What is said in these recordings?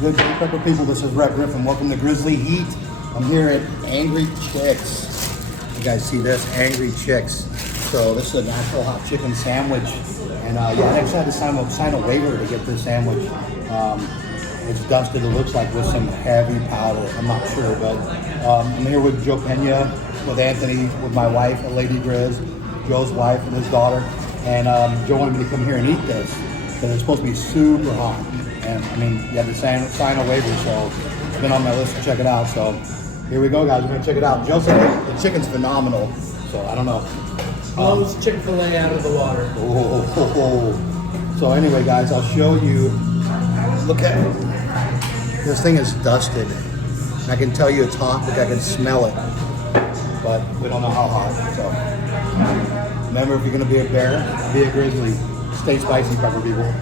Good day, pepper people. This is Red Griffin. Welcome to Grizzly Heat. I'm here at Angry Chickz. You guys see this? Angry Chickz. So this is a natural hot chicken sandwich. And yeah, I actually had to sign a waiver to get this sandwich. It's dusted, it looks like, with some heavy powder. I'm not sure, but I'm here with Joe Pena, with Anthony, with my wife, Lady Grizz, Joe's wife and his daughter. And Joe wanted me to come here and eat this because it's supposed to be super hot. And I mean, you had to sign a waiver, so it's been on my list to check it out. So here we go, guys. We're gonna check it out. Joe said the chicken's phenomenal, so I don't know. Blows Chick-fil-A out of the water. So anyway, guys, I'll show you. Look at it. This thing is dusted. I can tell you it's hot, but I can smell it. But we don't know how hot. So remember, if you're gonna be a bear, be a grizzly. Stay spicy, pepper people.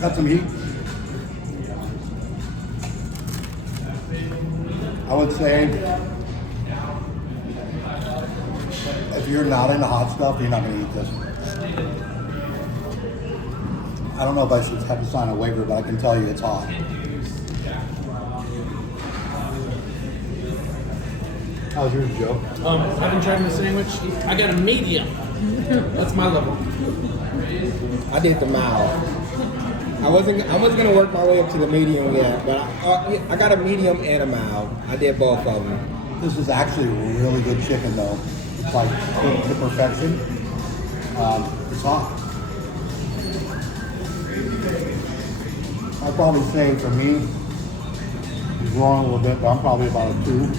Got some heat. I would say if you're not into hot stuff, you're not going to eat this. I don't know if I should have to sign a waiver, but I can tell you it's hot. How's yours, Joe? I've been trying the sandwich. I got a medium. That's my level. I did the mild. I wasn't gonna work my way up to the medium yet, but I got a medium and a mild. I did both of them. This is actually really good chicken, though. It's like cooked to perfection. It's hot. I'd probably say for me, it's wrong a little bit, but I'm probably about a 2,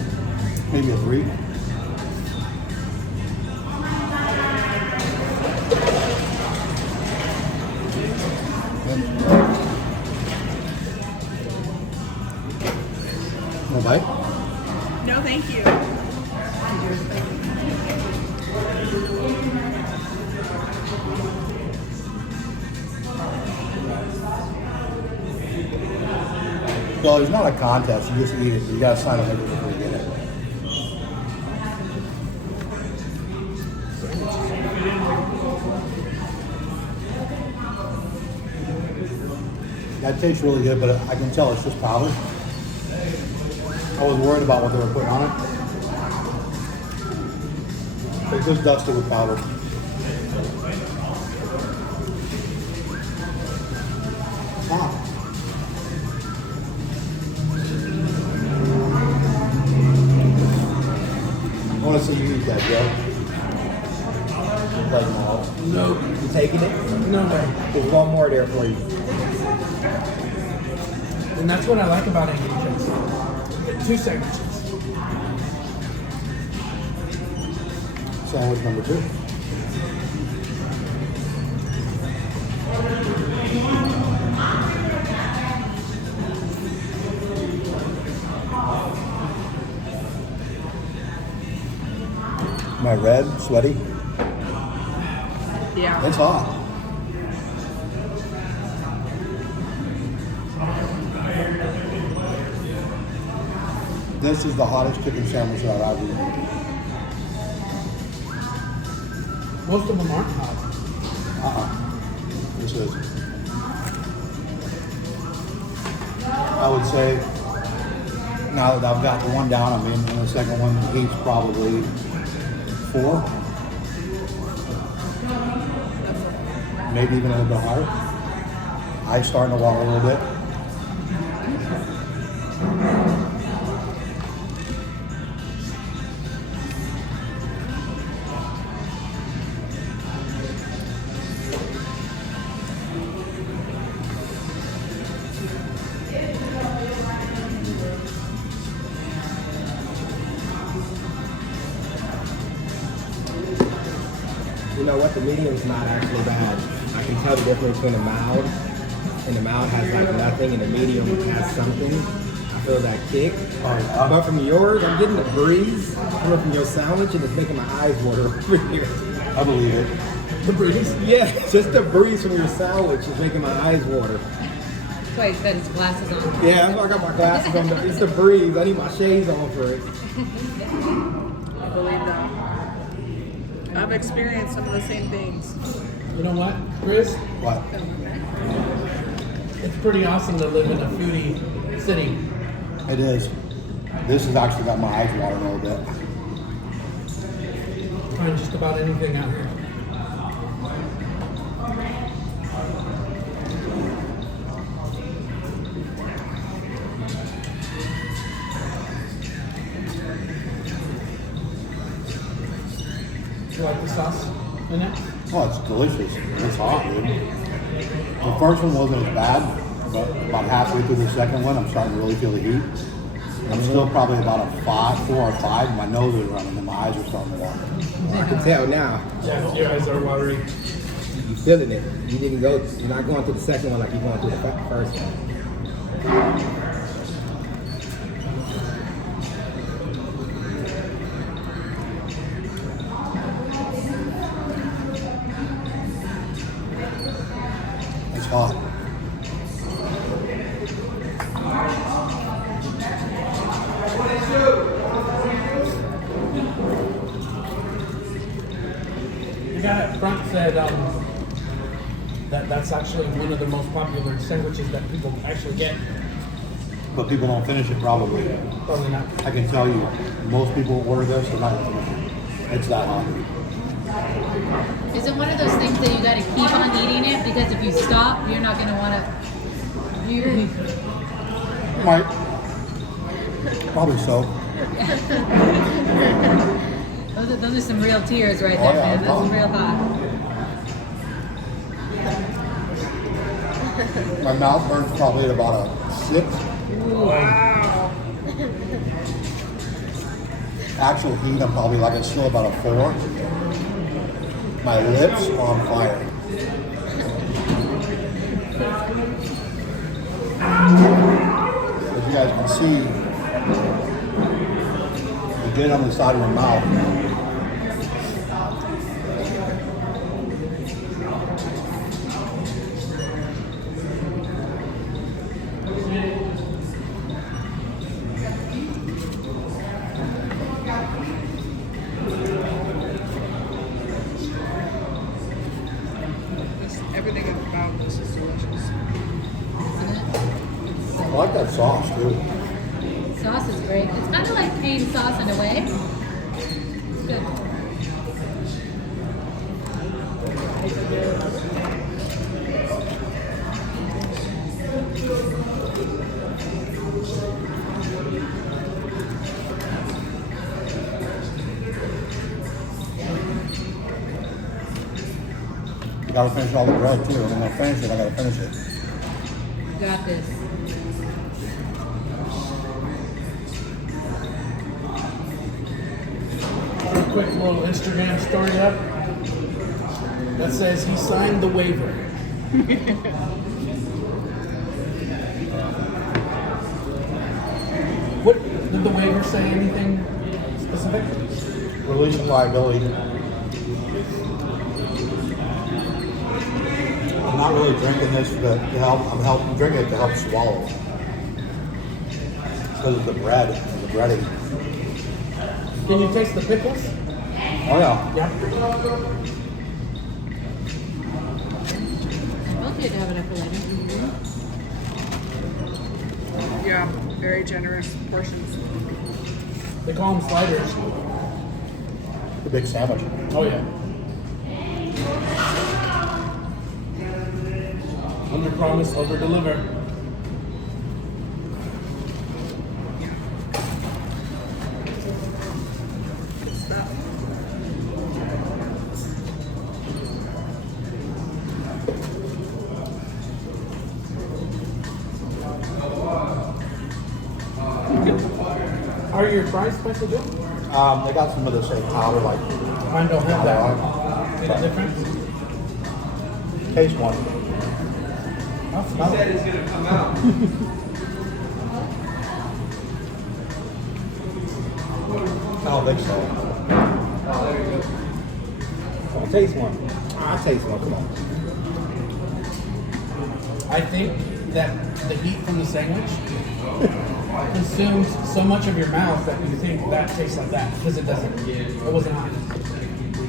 maybe a 3. No bite? No, thank you. Well, it's not a contest. You just eat it. You gotta sign a waiver before you get it. That tastes really good, but I can tell it's just powder. I was worried about what they were putting on it. It's just dusted with powder. It's hot. I want to see you eat that, Joe. Like, no. No. You taking it? No way. There's one more there for you. And that's what I like about Angry Chickz. 2 sandwiches. Sandwich number 2. Am I red, sweaty? Yeah. It's hot. This is the hottest chicken sandwich that I've eaten. Most of them aren't hot. This is. I would say, now that I've got the one down, I mean, and the second one, the heat's probably 4. Maybe even a little bit higher. Eyes starting to water a little bit. You know what? The medium's not actually bad. I can tell the difference between a mild, and the mild has like nothing, and the medium has something. I feel that kick. But from yours, I'm getting the breeze coming from your sandwich, and it's making my eyes water over here. I believe it. The breeze. Yeah, just the breeze from your sandwich is making my eyes water. That's why he's got his glasses on. Yeah, that's why I got my glasses on. It's the breeze. I need my shades on for it. I believe that. I've experienced some of the same things. You know what, Chris? What? It's pretty awesome to live in a foodie city. It is. This has actually got my eyes watering a little bit. Find just about anything out here. You like the sauce in it? Oh, it's delicious. It's hot, dude. The first one wasn't as bad, but about halfway through the second one, I'm starting to really feel the heat. I'm still probably about a 4 or 5. My nose is running and my eyes are starting to water. I can tell now. Yeah, your eyes are watery. You feeling it. You didn't go. You're not going through the second one like you're going through the first one. It's hot. The guy up front said that's actually one of the most popular sandwiches that people actually get. But people don't finish it probably. Probably not. I can tell you, most people order this, they're not going to finish it. It's that hot. Is it one of those things that you got to keep on eating it because if you stop, you're not going to want to? You Might. Probably so. those are some real tears right Oh, there, yeah, man. That's no. real hot. My mouth burns probably at about a 6. Wow. Actual heat, I'm probably like it's still about a 4. My lips are on fire. As you guys can see, you get it on the side of your mouth. Everything about this is delicious. I like that sauce too. Sauce is great. It's kind of like cane sauce in a way. It's good. You gotta finish all the bread too. I'm gonna finish it, I gotta finish it. You got this. Quick little Instagram story up that says he signed the waiver. What did the waiver say? Anything specific? Release of liability. I'm not really drinking this to help. I'm drinking it to help swallow. Because of the bread and the breading. Can you taste the pickles? Oh yeah. Yeah. Okay to have it up for later. Yeah, very generous portions. They call them sliders. The big sandwich. Oh yeah. Under promise, over deliver. Good stuff. Are your fries spicy good? They got some of the same powder like. Mine don't have that. But Any difference? taste one. That's not it. it's gonna come out. I don't think so. Oh, there you go. I'll taste one. I'll taste one. Come on. I think that the heat from the sandwich consumes so much of your mouth that you think that tastes like that because it doesn't. It wasn't hot.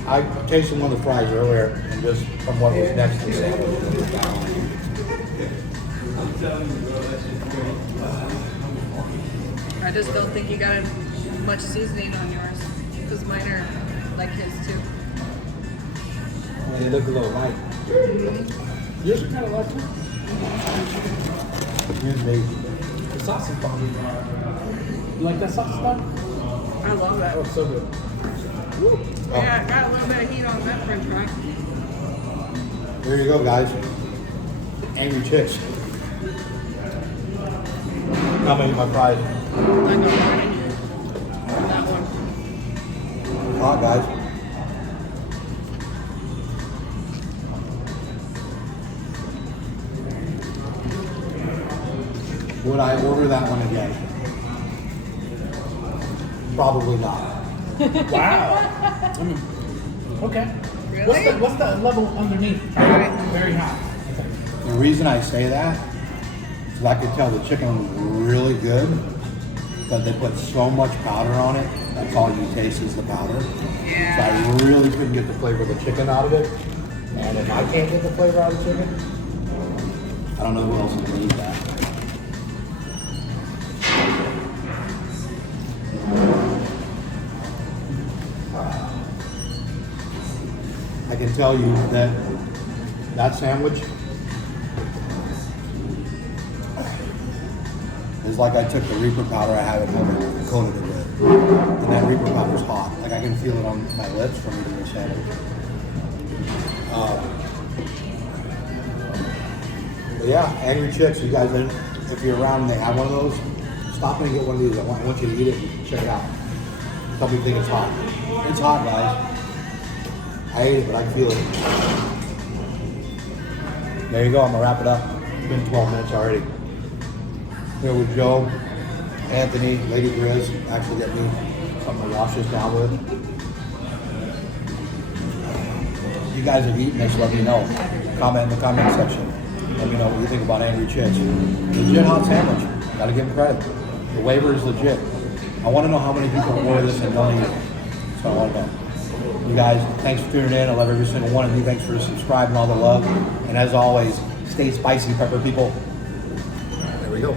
I tasted one of the fries earlier, and just from what was next to the sandwich. I just don't think you got much seasoning on yours because mine are like his too. And they look a little light. Yours are kind of like Excuse me. the sausage bun. You like that sausage bun? I love that. Oh, it's so good. Yeah, got a little bit of heat on that french fry. There you go, guys. Angry Chickz. How many of my fries? I know already. That one. Hot, guys. Would I order that one again? Probably not. Wow. Okay. Really? What's the level underneath? Very hot. The reason I say that is I could tell the chicken was really good, but they put so much powder on it, that's all you taste is the powder. Yeah. So I really couldn't get the flavor of the chicken out of it. And if I can't get the flavor out of the chicken, I don't know who else is gonna eat that. I can tell you that that sandwich is like I took the Reaper powder I have at home and coated it with. And that Reaper powder's hot. Like I can feel it on my lips from eating the sandwich. But yeah, Angry Chickz, you guys, if you're around and they have one of those, stop and get one of these. I want you to eat it and check it out. Tell me if you think it's hot. It's hot, guys. I ate it, but I feel it. There you go. I'm gonna wrap it up. It's been 12 minutes already. Here with Joe, Anthony, Lady Grizz. Actually, get me something to wash this down with. You guys have eaten this. Let me know. Comment in the comment section. Let me know what you think about Angry Chickz. Legit hot sandwich. Gotta give them credit. The waiver is legit. I want to know how many people order this and don't eat it. So I want to know. You guys, thanks for tuning in. I love every single one of you. Thanks for subscribing, all the love. And as always, stay spicy, pepper people. There we go.